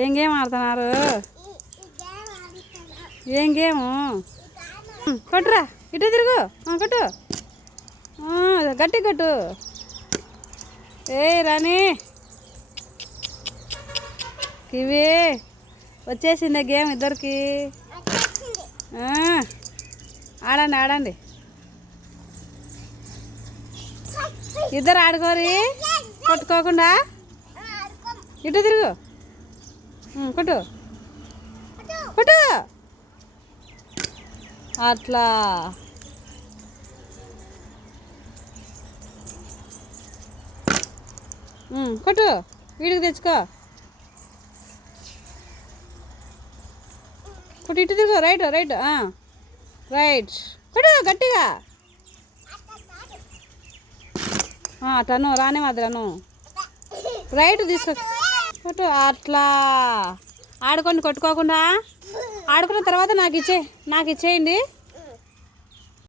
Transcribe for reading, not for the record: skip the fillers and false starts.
ఏం గేమ్ ఆడుతున్నారు? ఏం గేము? కొట్టురా, ఇటు తిరుగు, కొట్టు, గట్టి కొట్టు. ఏ రాణి కివి వచ్చేసింది గేమ్ ఇద్దరికి. ఆడండి ఆడండి, ఇద్దరు ఆడుకోరి కొట్టుకోకుండా. ఇటు తిరుగు, కొట్టు కొట్టు, అట్లా. కొట్టు, వీడికి తెచ్చుకో. కొట్టు, ఇటు తిరుగు, రైట్ రైట్ రైట్. కొట్టు గట్టిగా, అటను రాని మాదిరను. రైట్ తీసుకో, కొట్టు అట్లా. ఆడుకోండి కొట్టుకోకుండా. ఆడుకున్న తర్వాత నాకు ఇచ్చేయండి.